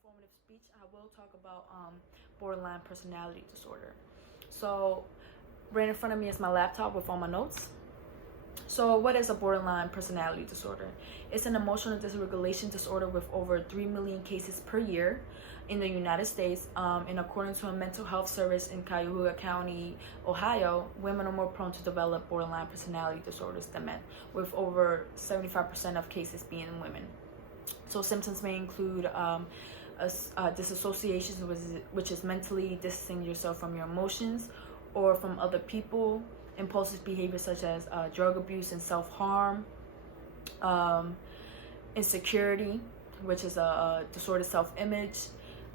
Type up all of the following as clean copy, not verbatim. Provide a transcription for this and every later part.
informative speech, I will talk about borderline personality disorder. So, right in front of me is my laptop with all my notes. So, what is a borderline personality disorder? It's an emotional dysregulation disorder with over 3 million cases per year in the United States. And according to a mental health service in Cuyahoga County, Ohio, women are more prone to develop borderline personality disorders than men, with over 75% of cases being in women. So symptoms may include disassociation, which is mentally distancing yourself from your emotions or from other people, impulsive behavior such as drug abuse and self-harm, insecurity, which is a disordered self-image,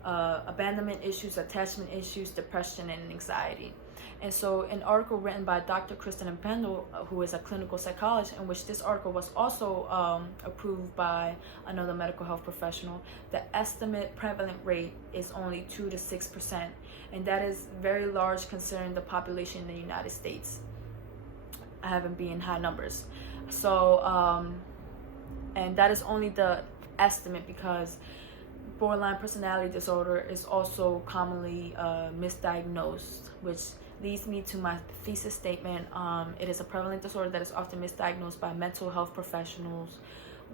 abandonment issues, attachment issues, depression, and anxiety. And so an article written by Dr. Kristen Pendle, who is a clinical psychologist, in which this article was also approved by another medical health professional, the estimate prevalent rate is only 2 to 6%. And that is very large considering the population in the United States having been high numbers. So, and that is only the estimate, because borderline personality disorder is also commonly misdiagnosed, which leads me to my thesis statement. It is a prevalent disorder that is often misdiagnosed by mental health professionals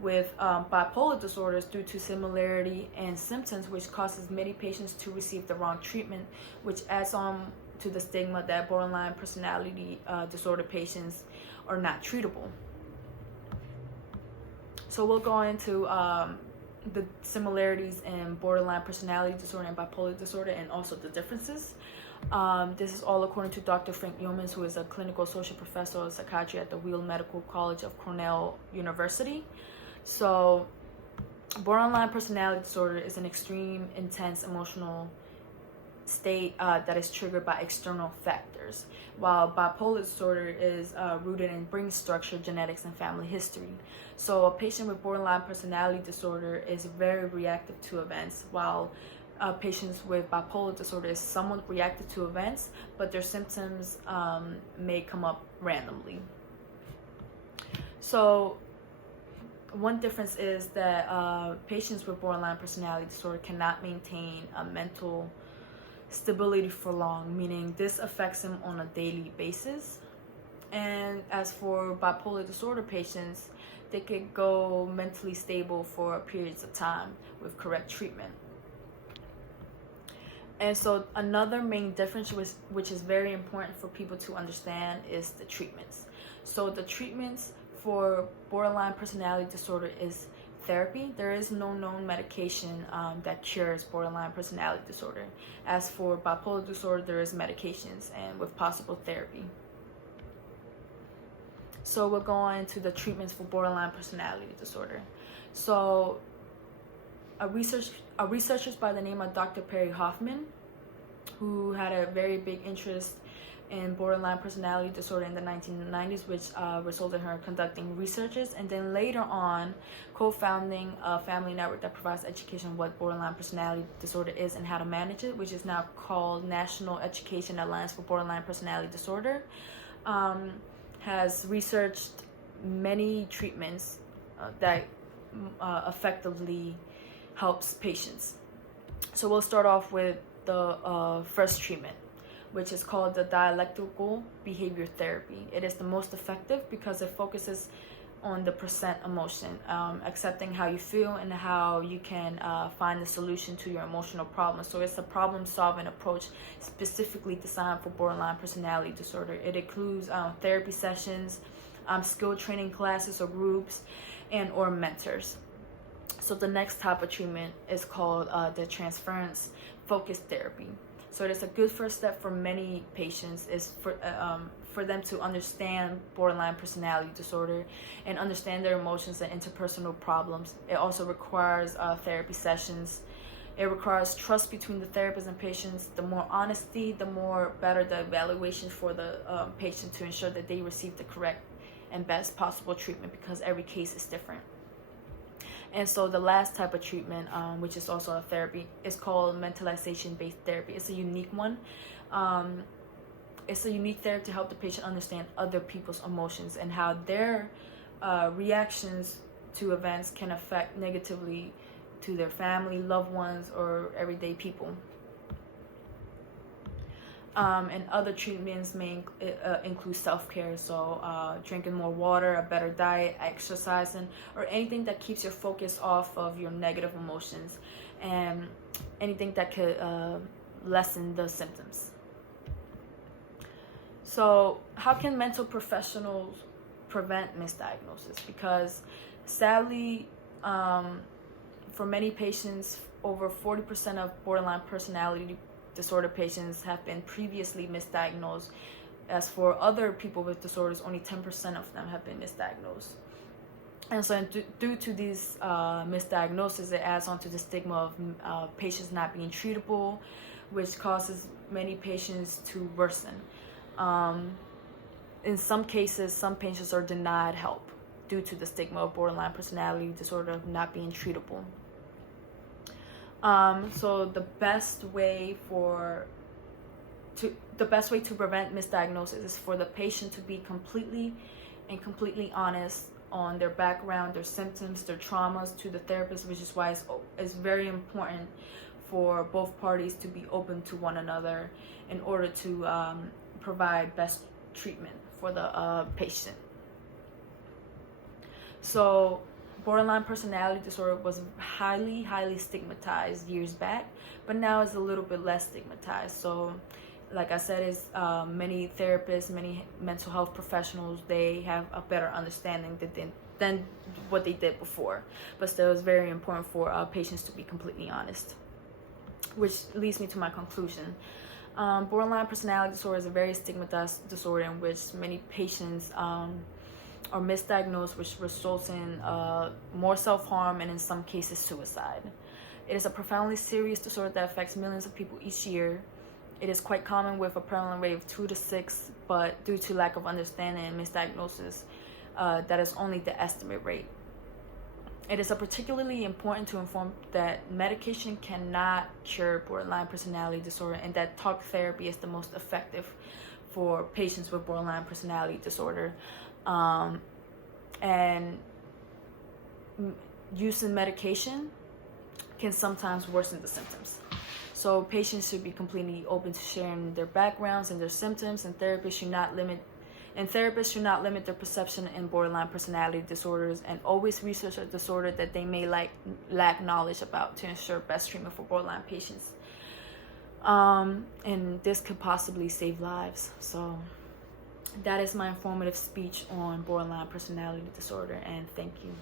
with bipolar disorders due to similarity in symptoms, which causes many patients to receive the wrong treatment, which adds on to the stigma that borderline personality disorder patients are not treatable. So we'll go into the similarities in borderline personality disorder and bipolar disorder, and also the differences. This is all according to Dr. Frank Yeomans, who is a clinical associate professor of psychiatry at the Weill Medical College of Cornell University. So, borderline personality disorder is an extreme, intense emotional state that is triggered by external factors, while bipolar disorder is rooted in brain structure, genetics, and family history. So a patient with borderline personality disorder is very reactive to events, while patients with bipolar disorder is somewhat reactive to events, but their symptoms may come up randomly. So one difference is that patients with borderline personality disorder cannot maintain a mental stability for long, meaning this affects them on a daily basis. And as for bipolar disorder patients, they could go mentally stable for periods of time with correct treatment. And so another main difference, which is very important for people to understand, is the treatments. So the treatments for borderline personality disorder is therapy. There is no known medication that cures borderline personality disorder. As for bipolar disorder, there is medications and with possible therapy. So we'll go on to the treatments for borderline personality disorder. So a researcher by the name of Dr. Perry Hoffman, who had a very big interest in borderline personality disorder in the 1990s, which resulted in her conducting researches, and then later on co-founding a family network that provides education on what borderline personality disorder is and how to manage it, which is now called National Education Alliance for Borderline Personality Disorder. Has researched many treatments that effectively helps patients. So we'll start off with the first treatment, which is called the dialectical behavior therapy. It is the most effective because it focuses on the percent emotion, accepting how you feel and how you can find the solution to your emotional problem. So it's a problem-solving approach specifically designed for borderline personality disorder. It includes therapy sessions, skill training classes or groups, and or mentors. So the next type of treatment is called the transference focused therapy. So it is a good first step for many patients is for them to understand borderline personality disorder and understand their emotions and interpersonal problems. It also requires therapy sessions. It requires trust between the therapist and patients. The more honesty, the more better the evaluation for the patient to ensure that they receive the correct and best possible treatment, because every case is different. And so the last type of treatment, which is also a therapy, is called mentalization-based therapy. It's a unique one. It's a unique therapy to help the patient understand other people's emotions and how their reactions to events can affect negatively to their family, loved ones, or everyday people. And other treatments may include self-care, so drinking more water, a better diet, exercising, or anything that keeps your focus off of your negative emotions, and anything that could lessen the symptoms. So how can mental professionals prevent misdiagnosis? Because sadly, for many patients, over 40% of borderline personality disorder patients have been previously misdiagnosed. As for other people with disorders, only 10% of them have been misdiagnosed. And so due to these misdiagnoses, it adds on to the stigma of patients not being treatable, which causes many patients to worsen. In some cases, some patients are denied help due to the stigma of borderline personality disorder not being treatable. So the best way to prevent misdiagnosis is for the patient to be completely honest on their background, their symptoms, their traumas to the therapist, which is why it's very important for both parties to be open to one another in order to provide best treatment for the patient. So borderline personality disorder was highly stigmatized years back, but now it's a little bit less stigmatized. So like I said, is many therapists, many mental health professionals, they have a better understanding than what they did before. But still, it's very important for patients to be completely honest, which leads me to my conclusion. Borderline personality disorder is a very stigmatized disorder in which many patients are misdiagnosed, which results in more self-harm and in some cases suicide. It is a profoundly serious disorder that affects millions of people each year. It is quite common with a prevalent rate of 2 to 6, but due to lack of understanding and misdiagnosis, that is only the estimate rate. It is particularly important to inform that medication cannot cure borderline personality disorder, and that talk therapy is the most effective for patients with borderline personality disorder. And using medication can sometimes worsen the symptoms. So patients should be completely open to sharing their backgrounds and their symptoms, and therapists should not limit their perception in borderline personality disorders, and always research a disorder that they may lack knowledge about to ensure best treatment for borderline patients. And this could possibly save lives. So that is my informative speech on borderline personality disorder, and thank you.